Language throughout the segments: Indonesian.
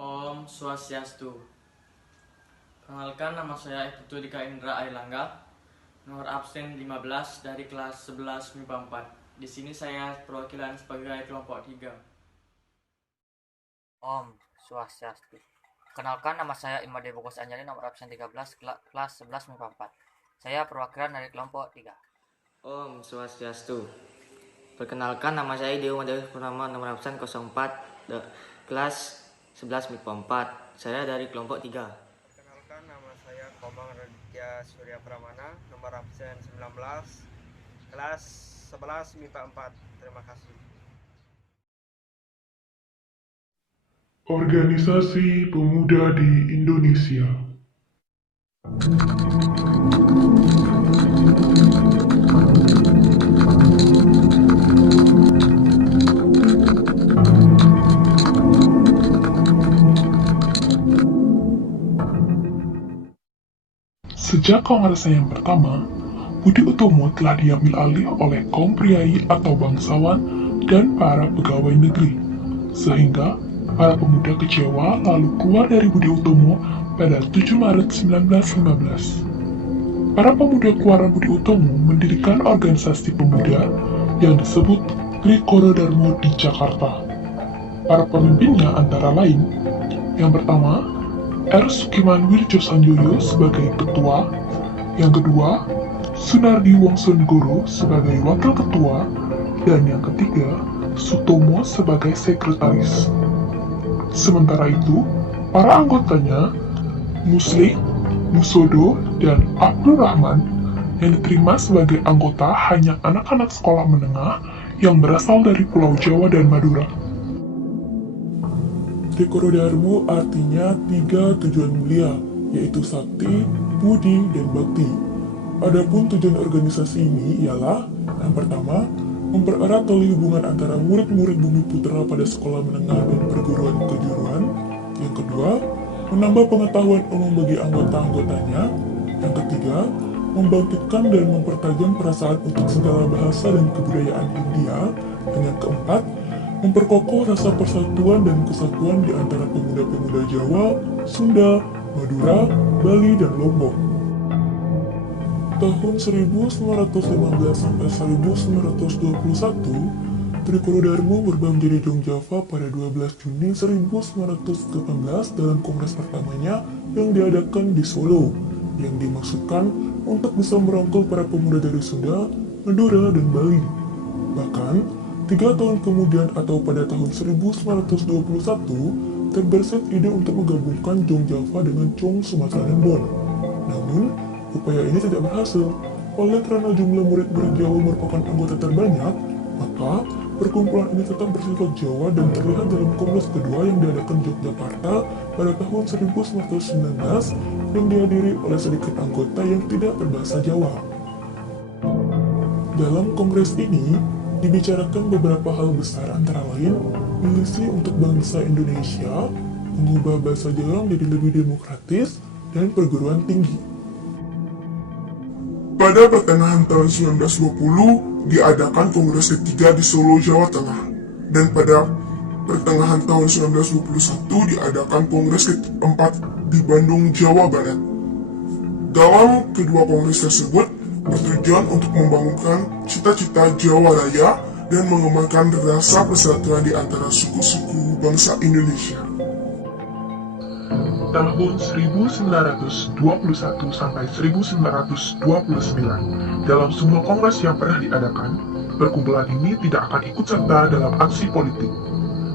Om Swastiastu. Perkenalkan, nama saya Ibtu Dika Indra Ailangga, nomor absen 15 dari kelas 11 MIPA 4. Di sini saya perwakilan sebagai kelompok 3. Om Swastiastu. Kenalkan, nama saya Imade Bogos Anjali, nomor absen 13, kelas 11 MIPA 4. Saya perwakilan dari kelompok 3. Om Swastiastu. Perkenalkan, nama saya Dewa Madari Purnama, nomor absen 04, kelas 11 MIPA 4. Saya dari kelompok 3. Perkenalkan, nama saya Komang Raditya Surya Pramana, nomor absen 19, kelas 11 MIPA 4. Terima kasih. Organisasi Pemuda di Indonesia. Sejak kongres yang pertama, Budi Utomo telah diambil alih oleh kaum priai atau bangsawan dan para pegawai negeri, sehingga para pemuda kecewa lalu keluar dari Budi Utomo pada 7 Maret 1915. Para pemuda keluaran Budi Utomo mendirikan organisasi pemuda yang disebut Trikoro Darmo di Jakarta. Para pemimpinnya antara lain, yang pertama, R. Sukiman Wirjosanjoyo sebagai ketua, yang kedua, Sunardi Wongsonegoro sebagai wakil ketua, dan yang ketiga, Sutomo sebagai sekretaris. Sementara itu, para anggotanya, Musli, Musodo, dan Abdul Rahman yang diterima sebagai anggota hanya anak-anak sekolah menengah yang berasal dari Pulau Jawa dan Madura. Trikoro Darmo artinya 3 tujuan mulia, yaitu sakti, budi, dan bakti. Adapun tujuan organisasi ini ialah, yang pertama, mempererat tali hubungan antara murid-murid Bumi Putra pada sekolah menengah dan perguruan kejuruan. Yang kedua, menambah pengetahuan umum bagi anggota-anggotanya. Yang ketiga, membangkitkan dan mempertajam perasaan untuk segala bahasa dan kebudayaan India. Dan yang keempat, memperkokoh rasa persatuan dan kesatuan di antara pemuda-pemuda Jawa, Sunda, Madura, Bali, dan Lombok. Tahun 1915 sampai 1921, Trikoro Darmo berubah menjadi Jong Java pada 12 Juni 1918 dalam kongres pertamanya yang diadakan di Solo, yang dimaksudkan untuk bisa merangkul para pemuda dari Sunda, Madura, dan Bali. Bahkan, 3 tahun kemudian atau pada tahun 1921, terbersit ide untuk menggabungkan Jong Java dengan Jong Sumatera dan Bon. Namun, upaya ini tidak berhasil. Oleh karena jumlah murid-murid Jawa merupakan anggota terbanyak, maka perkumpulan ini tetap bersifat Jawa dan terlihat dalam kongres kedua yang diadakan Yogyakarta pada tahun 1919 yang dihadiri oleh sedikit anggota yang tidak berbahasa Jawa. Dalam kongres ini, dibicarakan beberapa hal besar antara lain misi untuk bangsa Indonesia, mengubah bahasa Jawa menjadi lebih demokratis, dan perguruan tinggi. Pada pertengahan tahun 1920 diadakan Kongres ketiga di Solo, Jawa Tengah, dan pada pertengahan tahun 1921 diadakan Kongres keempat di Bandung, Jawa Barat. Dalam kedua kongres tersebut bertujuan untuk membangunkan cita-cita Jawa Raya dan mengembangkan rasa persatuan di antara suku-suku bangsa Indonesia. Tahun 1921 sampai 1929, dalam semua kongres yang pernah diadakan, perkumpulan ini tidak akan ikut serta dalam aksi politik,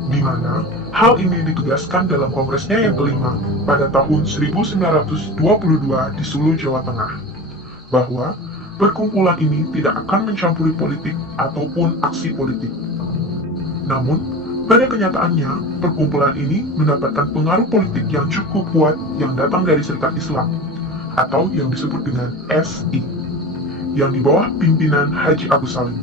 di mana hal ini ditegaskan dalam kongresnya yang kelima pada tahun 1922 di Solo, Jawa Tengah, bahwa perkumpulan ini tidak akan mencampuri politik ataupun aksi politik. Namun, pada kenyataannya, perkumpulan ini mendapatkan pengaruh politik yang cukup kuat yang datang dari Serikat Islam, atau yang disebut dengan SI, yang di bawah pimpinan Haji Agus Salim.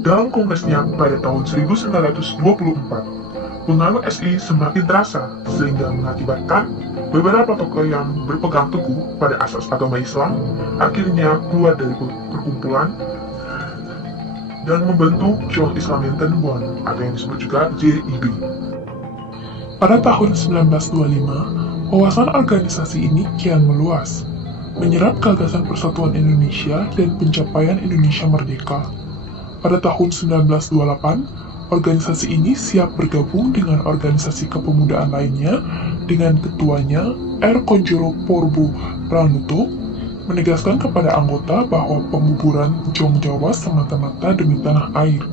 Dalam kongresnya pada tahun 1924, pengaruh SI semakin terasa, sehingga mengakibatkan beberapa tokoh yang berpegang teguh pada asas agama Islam akhirnya keluar dari perkumpulan dan membentuk Jong Islamianten Bon, atau yang disebut juga JIB. Pada tahun 1925, wawasan organisasi ini kian meluas, menyerap gagasan persatuan Indonesia dan pencapaian Indonesia merdeka. Pada tahun 1928, organisasi ini siap bergabung dengan organisasi kepemudaan lainnya dengan ketuanya R. Konjoro Porbo Pranuto menegaskan kepada anggota bahwa pembuburan Jong Jawa semata-mata demi tanah air.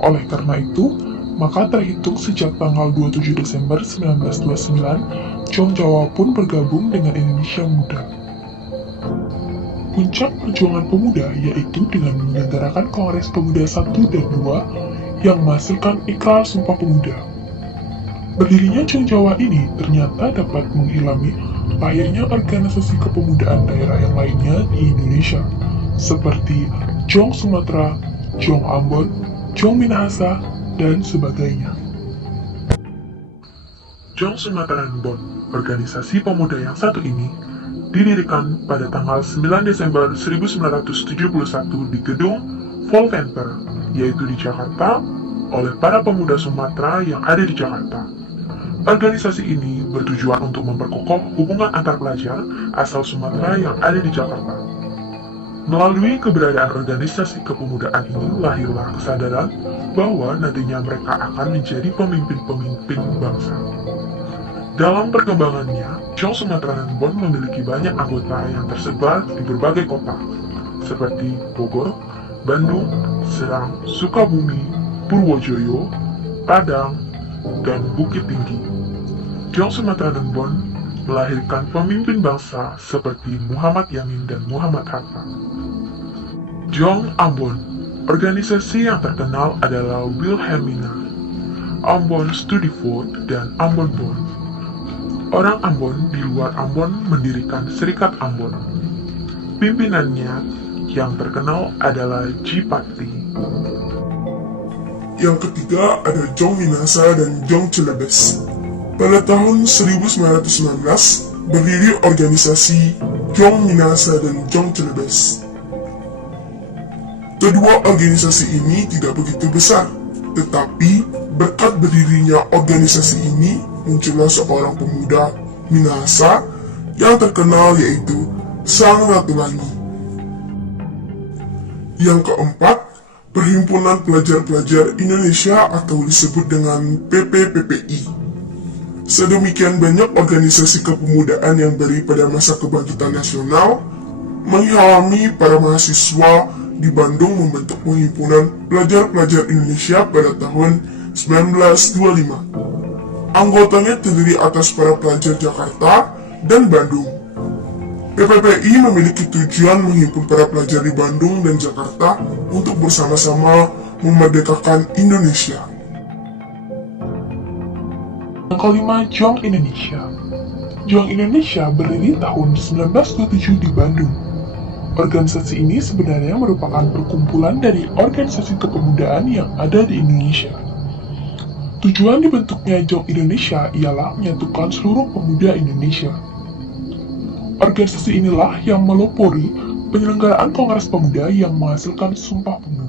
Oleh karena itu, maka terhitung sejak tanggal 27 Desember 1929, Jong Jawa pun bergabung dengan Indonesia Muda. Puncak perjuangan pemuda yaitu dengan menyelenggarakan Kongres Pemuda 1 dan 2 yang menghasilkan Ikrar Sumpah Pemuda. Berdirinya Jong Jawa ini ternyata dapat mengilhami lahirnya organisasi kepemudaan daerah yang lainnya di Indonesia, seperti Jong Sumatera, Jong Ambon, Jong Minahasa, dan sebagainya. Jong Sumatera Ambon, organisasi pemuda yang satu ini, didirikan pada tanggal 9 Desember 1971 di gedung Volventer, yaitu di Jakarta, oleh para pemuda Sumatera yang ada di Jakarta. Organisasi ini bertujuan untuk memperkokoh hubungan antar pelajar asal Sumatera yang ada di Jakarta. Melalui keberadaan organisasi kepemudaan ini lahirlah kesadaran bahwa nantinya mereka akan menjadi pemimpin-pemimpin bangsa. Dalam perkembangannya, Jong Sumatera Ambon memiliki banyak anggota yang tersebar di berbagai kota, seperti Bogor, Bandung, Serang, Sukabumi, Purwojoyo, Padang, dan Bukit Tinggi. Jong Sumatera Ambon melahirkan pemimpin bangsa seperti Muhammad Yamin dan Muhammad Hatta. Jong Ambon, organisasi yang terkenal adalah Wilhelmina, Ambon Studiefort, dan Ambon Bond. Orang Ambon di luar Ambon mendirikan Serikat Ambon. Pimpinannya yang terkenal adalah Jipati. Yang ketiga ada Jong Minahasa dan Jong Celebes. Pada tahun 1919, berdiri organisasi Jong Minahasa dan Jong Celebes. Kedua organisasi ini tidak begitu besar, tetapi berkat berdirinya organisasi ini, muncullah seorang pemuda Minahasa yang terkenal yaitu Sang Ratulangi. Yang keempat, Perhimpunan Pelajar-Pelajar Indonesia atau disebut dengan PPPPI. Sedemikian banyak organisasi kepemudaan yang berdiri pada masa kebangkitan nasional, mengilhami para mahasiswa di Bandung membentuk Perhimpunan Pelajar-Pelajar Indonesia pada tahun 1925. Anggotanya terdiri atas para pelajar Jakarta dan Bandung. PPPI memiliki tujuan menghimpun para pelajar di Bandung dan Jakarta untuk bersama-sama memerdekakan Indonesia. Yang kelima, Jong Indonesia. Jong Indonesia berdiri tahun 1927 di Bandung. Organisasi ini sebenarnya merupakan perkumpulan dari organisasi kepemudaan yang ada di Indonesia. Tujuan dibentuknya Jong Indonesia ialah menyatukan seluruh pemuda Indonesia. Organisasi inilah yang melopori penyelenggaraan Kongres Pemuda yang menghasilkan Sumpah Pemuda.